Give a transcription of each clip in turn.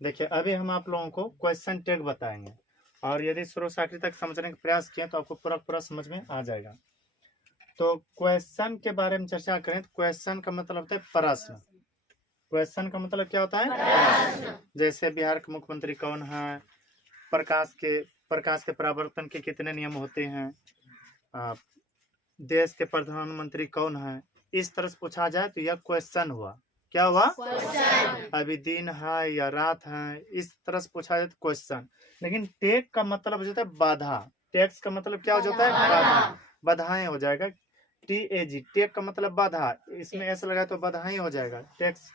देखिए अभी हम आप लोगों को क्वेश्चन टैग बताएंगे और यदि शुरू से आखिर तक समझने का प्रयास किए तो आपको पूरा पूरा समझ में आ जाएगा। तो क्वेश्चन के बारे में चर्चा करें तो क्वेश्चन का मतलब होता है प्रश्न। क्वेश्चन का मतलब क्या होता है? प्रश्न। जैसे बिहार के मुख्यमंत्री कौन है, प्रकाश के परावर्तन के कितने नियम होते हैं, देश के प्रधानमंत्री कौन है, इस तरह से पूछा जाए तो यह क्वेश्चन हुआ। क्या हुआ? क्वेश्चन। अभी दिन है या रात है, इस तरह से पूछा जाए तो क्वेश्चन। लेकिन टैग का मतलब हो जाता है बाधा। टैक्स का मतलब क्या हो जाता है? बाधा। बाधाएं हो जाएगा। TAG टैग का मतलब बाधा, इसमें ऐसा लगा तो बाधाएं हो जाएगा टैक्स।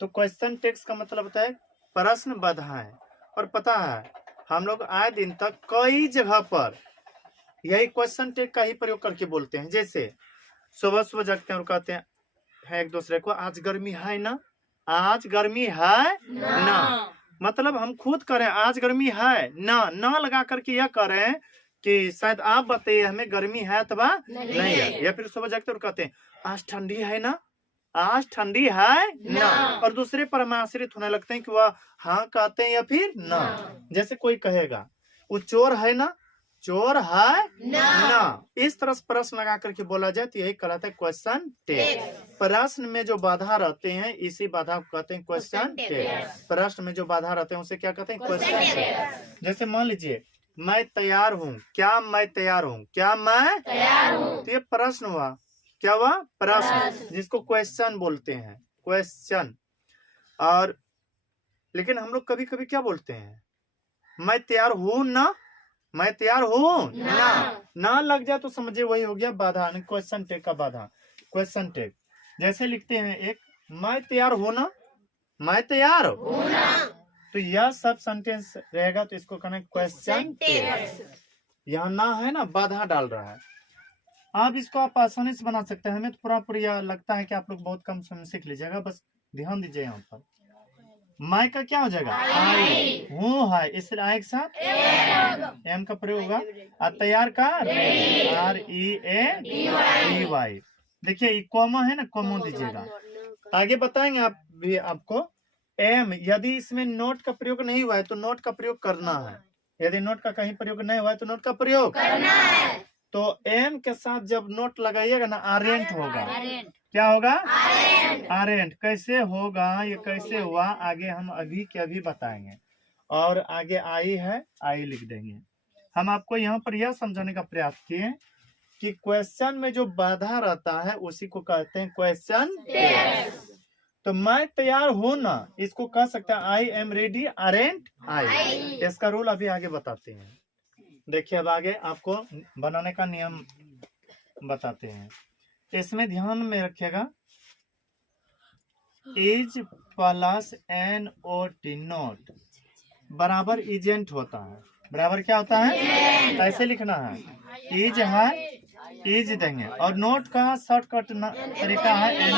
तो क्वेश्चन टैक्स का मतलब होता है प्रश्न बाधाएं। और पता है हम लोग आए दिन तक कई जगह पर यही क्वेश्चन टैग का ही प्रयोग करके बोलते हैं। जैसे सुबह सुबह जगते हैं और कहते हैं एक दूसरे को आज गर्मी है ना, आज गर्मी है ना। मतलब हम खुद करें आज गर्मी है ना लगा करके यह करें कि शायद आप बताइए हमें गर्मी है अथवा नहीं है। या फिर सुबह जगते और कहते हैं आज ठंडी है ना, आज ठंडी है ना। और दूसरे पर हम आश्रित होने लगते हैं कि वह हाँ कहते हैं या फिर ना। जैसे कोई कहेगा वो चोर है ना, चोर है ना। इस तरह से प्रश्न लगा करके बोला जाए तो यही कहलाता है क्वेश्चन टैग। प्रश्न में जो बाधा रहते हैं इसी बाधा को कहते हैं क्वेश्चन टैग। प्रश्न में जो बाधा रहते हैं उसे क्या कहते हैं? Question tag. जैसे मान लीजिए मैं तैयार हूँ, क्या मैं तैयार हूँ, क्या मैं तैयार हूँ, तो ये प्रश्न हुआ। क्या हुआ? प्रश्न, जिसको क्वेश्चन बोलते हैं, क्वेश्चन। और लेकिन हम लोग कभी कभी क्या बोलते हैं, मैं तैयार हूँ ना, मैं तैयार हूँ ना लग जाए तो समझिए वही हो गया बाधा, क्वेश्चन टैग का बाधा। क्वेश्चन टैग जैसे लिखते हैं एक मैं तैयार हूँ ना, मैं तैयार हूँ ना, तो यह सब सेंटेंस रहेगा तो इसको कहना है क्वेश्चन टैग। यहाँ ना है ना, बाधा डाल रहा है। आप इसको आप आसानी से बना सकते हैं। हमें तो पूरा पूरा लगता है कि आप लोग बहुत कम समय सीख लीजिएगा, बस ध्यान दीजिए। यहाँ पर मैं का क्या हो जाएगा? आई। हूँ है, इसलिए आई के साथ एम का प्रयोग होगा। और तैयार का READY। देखिए कॉमा है ना, कॉमा दीजिएगा। आगे बताएंगे आप भी आपको। एम यदि इसमें नोट का प्रयोग नहीं हुआ है तो नोट का प्रयोग करना है। यदि नोट का कहीं प्रयोग नहीं हुआ है तो नोट का प्रयोग करना है। तो एम के साथ जब नोट लगाइएगा ना आरेंट होगा। क्या होगा? आरेंट। कैसे होगा, ये कैसे हुआ आगे हम अभी के अभी बताएंगे। और आगे आई है, आई लिख देंगे। हम आपको यहाँ पर यह समझाने का प्रयास किए कि क्वेश्चन में जो बाधा रहता है उसी को कहते हैं क्वेश्चन टैग। तो मैं तैयार हूं ना, इसको कह सकते हैं आई एम रेडी आरेंट आई। इसका रूल अभी आगे बताते हैं। देखिए अब आगे आपको बनाने का नियम बताते हैं। इसमें ध्यान में रखिएगा इज प्लस NOT नोट बराबर इजेंट होता है। बराबर क्या होता है? ऐसे लिखना है, इज है, इज देंगे और नोट का शॉर्टकट तरीका है N,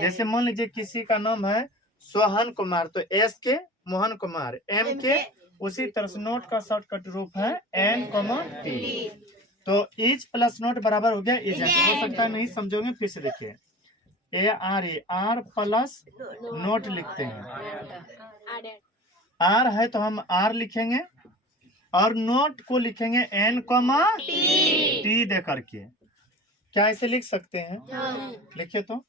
जैसे मान लीजिए किसी का नाम है सोहन कुमार तो S के मोहन कुमार M के, उसी तरह से नोट का शॉर्टकट रूप है N, तो इज प्लस नोट बराबर हो गया इजेंट। हो सकता है नहीं समझोगे, फिर से देखिए AR प्लस नोट लिखते हैं। R है तो हम R लिखेंगे और नोट को लिखेंगे N, T दे करके। क्या ऐसे लिख सकते हैं? लिखिए तो।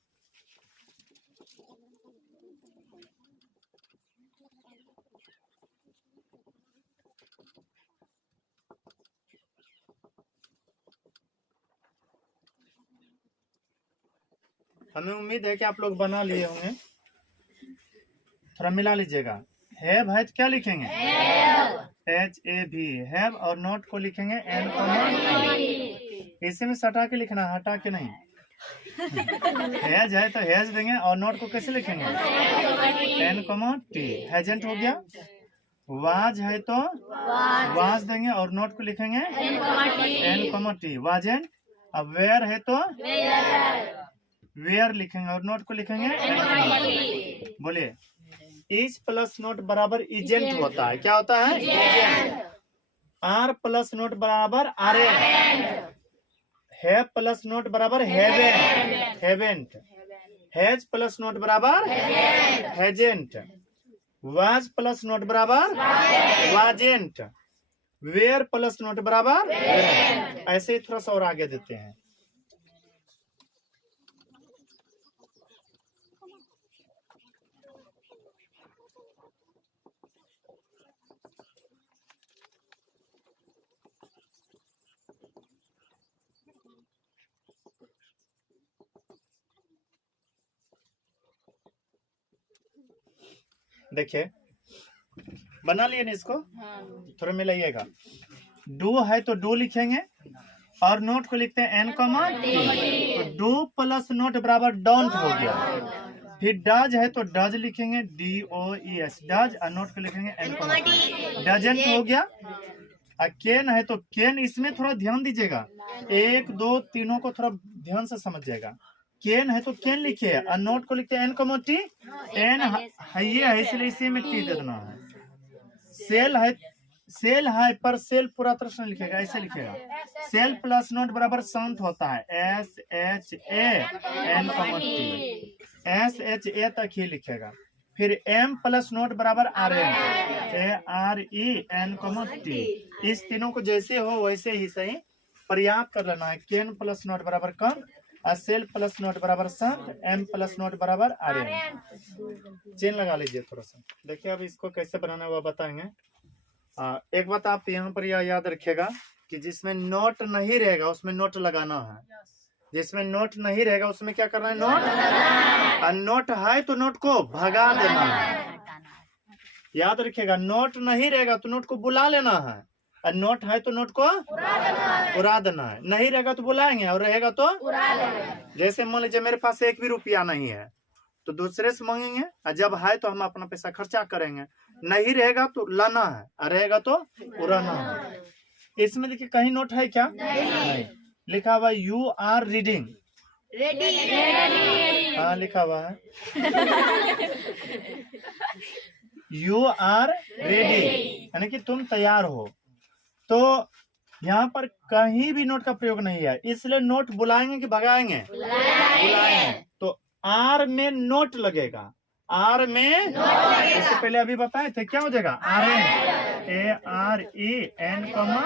हमें उम्मीद है कि आप लोग बना लिए होंगे। थोड़ा मिला लीजिएगा। हैव है तो क्या लिखेंगे? HAV हैव और नोट को लिखेंगे N, इसी में सटा के लिखना, हटा के नहीं। हैज है तो हैज देंगे और नोट को कैसे लिखेंगे? N, T। हैजेंट हो गया। वाज है तो वाज देंगे और नोट को लिखेंगे N, T वाजेंट। अब वेयर है तो वेयर लिखेंगे और नोट को लिखेंगे N। बोलिए इज प्लस नोट बराबर इजेंट होता है। क्या होता है? इजेंट। R प्लस नोट बराबर आरेंट। हैव प्लस नोट बराबर हेवेंट। हैज प्लस नोट बराबर हैजेंट। वाज प्लस नोट बराबर वाजेंट, वेयर प्लस नोट बराबर, ऐसे ही थोड़ा सा और आगे देते हैं। देखिए बना लिए ना इसको, थोड़ा मिलाइएगा। डू है तो डू लिखेंगे और नोट को लिखते हैं एन कॉमा टी, तो डू प्लस नोट बराबर डोंट हो गया। फिर डज है तो डज लिखेंगे DOES डज, और नोट को लिखेंगे एन कॉमा टी, डजेंट हो गया। केन है तो केन, इसमें थोड़ा ध्यान दीजिएगा, 1 2 तीनों को थोड़ा ध्यान से समझिएगा। केन है तो केन लिखिए और नोट को लिखते हैं एन कॉमा टी, एन है ये है इसलिए इसी में टी दे देना है। सेल है पर सेल पूरा तरह से लिखेगा, ऐसे लिखेगा। सेल प्लस नोट बराबर शांत होता है, SHAN कॉमा टी, SHA तक ही लिखेगा। फिर M प्लस नोट बराबर RN, AREN कॉमा टी। इस तीनों को जैसे हो वैसे ही सही प्रयास कर लेना है। केन प्लस नोट बराबर कम, सेल प्लस नोट बराबर शांत, M प्लस नोट बराबर RN। चेन लगा लीजिए थोड़ा सा। देखिए अब इसको कैसे बनाना है वो बताएंगे। एक बात आप यहाँ पर यह याद रखिएगा कि जिसमें नोट नहीं रहेगा उसमें नोट लगाना है, जिसमें नोट नहीं रहेगा उसमें क्या करना है, नोट। और नोट है तो नोट को भगा देना है, याद रखिएगा। नोट नहीं रहेगा तो नोट को बुला लेना है, और नोट है तो नोट को उड़ा देना है। नहीं रहेगा तो बुलाएंगे और रहेगा तो उड़ा देंगे। जैसे मान लीजिए मेरे पास 1 भी रुपया नहीं है तो दूसरे से मांगेंगे, और जब है तो हम अपना पैसा खर्चा करेंगे। नहीं रहेगा तो लाना है और रहेगा तो उड़ाना है। इसमें देखिए कहीं नोट है क्या? नहीं। लिखा हुआ यू आर रीडिंग, हाँ लिखा हुआ है यू आर रेडी, यानी कि तुम तैयार हो। तो यहाँ पर कहीं भी नोट का प्रयोग नहीं है, इसलिए नोट बुलाएंगे कि भगाएंगे? बुलाएंगे। तो आर में नोट लगेगा, आर में इससे पहले अभी बताए थे क्या हो जाएगा, RN, AREN कॉमा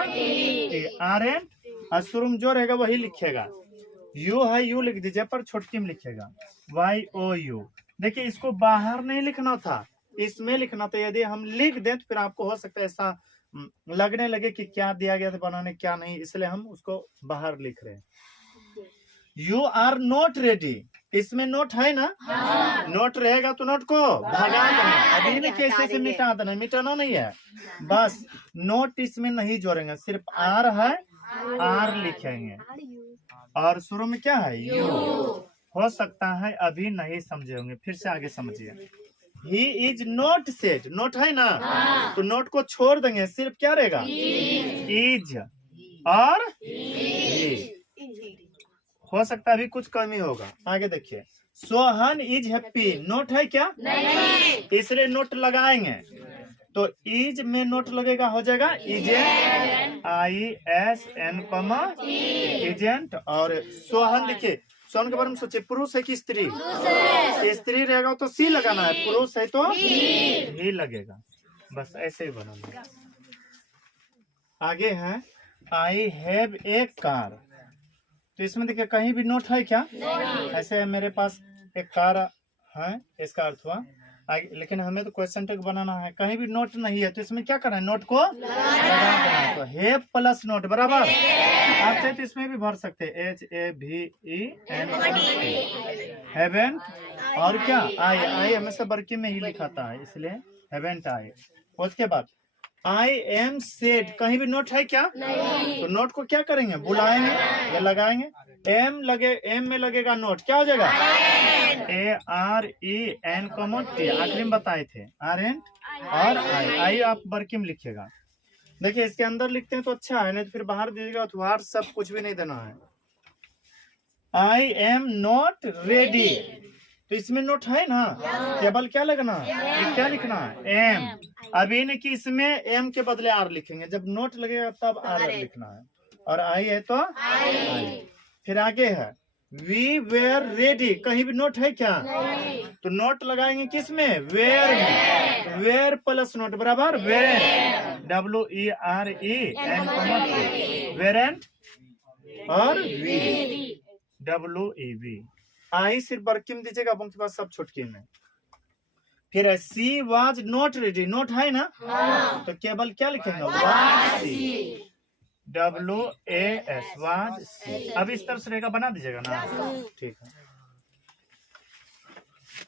RN, और शुरू में जो रहेगा वही लिखेगा। यू है यू लिख दीजिए पर छोटकी में लिखेगा YOU। देखिए इसको बाहर नहीं लिखना था, इसमें लिखना था। यदि हम लिख दें तो फिर आपको हो सकता है ऐसा लगने लगे कि क्या दिया गया था बनाने क्या नहीं, इसलिए हम उसको बाहर लिख रहे हैं। यू आर नॉट रेडी, इसमें नोट है ना, नोट रहेगा तो नोट को भगा देना। अभी नहीं कैसे से मिटा देना, मिटाना नहीं है, बस नोट इसमें नहीं जोड़ेंगे, सिर्फ आर है, आर लिखेंगे और शुरू में क्या है, यू। हो सकता है अभी नहीं समझे होंगे, फिर से आगे समझिए। He is not set, note है ना, तो नोट को छोड़ देंगे, सिर्फ क्या रहेगा, इज और ही। हो सकता है अभी कुछ कमी होगा, आगे देखिए। सोहन इज हैप्पी, नोट है क्या? नहीं, इसलिए नोट लगाएंगे। तो इज में नोट लगेगा, हो जाएगा इजेंट, ISN कॉमा इजेंट। और सोहन देखिए, सोहन के बारे में सोचिए, पुरुष है कि स्त्री? स्त्री रहेगा तो सी लगाना है, पुरुष है तो ही लगेगा। बस ऐसे ही बनाना। आगे है आई हैव ए कार, तो इसमें देखिए कहीं भी नोट है क्या? ऐसे मेरे पास एक कार है, इसका अर्थ हुआ, लेकिन हमें तो क्वेश्चन टैग बनाना है, कहीं भी नोट नहीं है तो इसमें क्या करना है, नोट को लगा देना है। तो हैव प्लस नोट बराबर, आप चाहे तो इसमें भी भर सकते हैं HAVEN, हैवेंट, और क्या आई हमेशा बरकी में ही लिखाता है इसलिए हैवेंट आई। उसके बाद I am sad, कहीं भी नोट है क्या? नहीं। तो नोट को क्या करेंगे, बुलाएंगे या लगाएंगे? M में लगेगा नोट, क्या हो जाएगा, AREN कॉमा T, आखिरी में बताए थे RN और I आप बरकी में लिखिएगा। देखिए इसके अंदर लिखते हैं तो अच्छा है, नहीं तो फिर बाहर दीजिएगा तो बाहर सब कुछ भी नहीं देना है। I am not ready, तो इसमें नोट है ना, केवल क्या लगना है, क्या लिखना है, एम। अभी नहीं कि इसमें एम के बदले आर लिखेंगे, जब नोट लगेगा तब आर लिखना है, और आई है तो आई। फिर आगे है वी वेयर रेडी, कहीं भी नोट है क्या? तो नोट लगाएंगे किस में? वेयर में। वेयर प्लस नोट बराबर वेरेंट, WEREN, वेरेंट और वी, WEV। आई सिर्फ बरकिम दीजिएगा, अब उनके पास सब छुटकी में। फिर है she was not ready, note है ना? तो केवल क्या लिखेंगे? वाज सी, WAS वाज सी। अब इस तरह से रहेगा, बना दीजिएगा ना, ठीक है।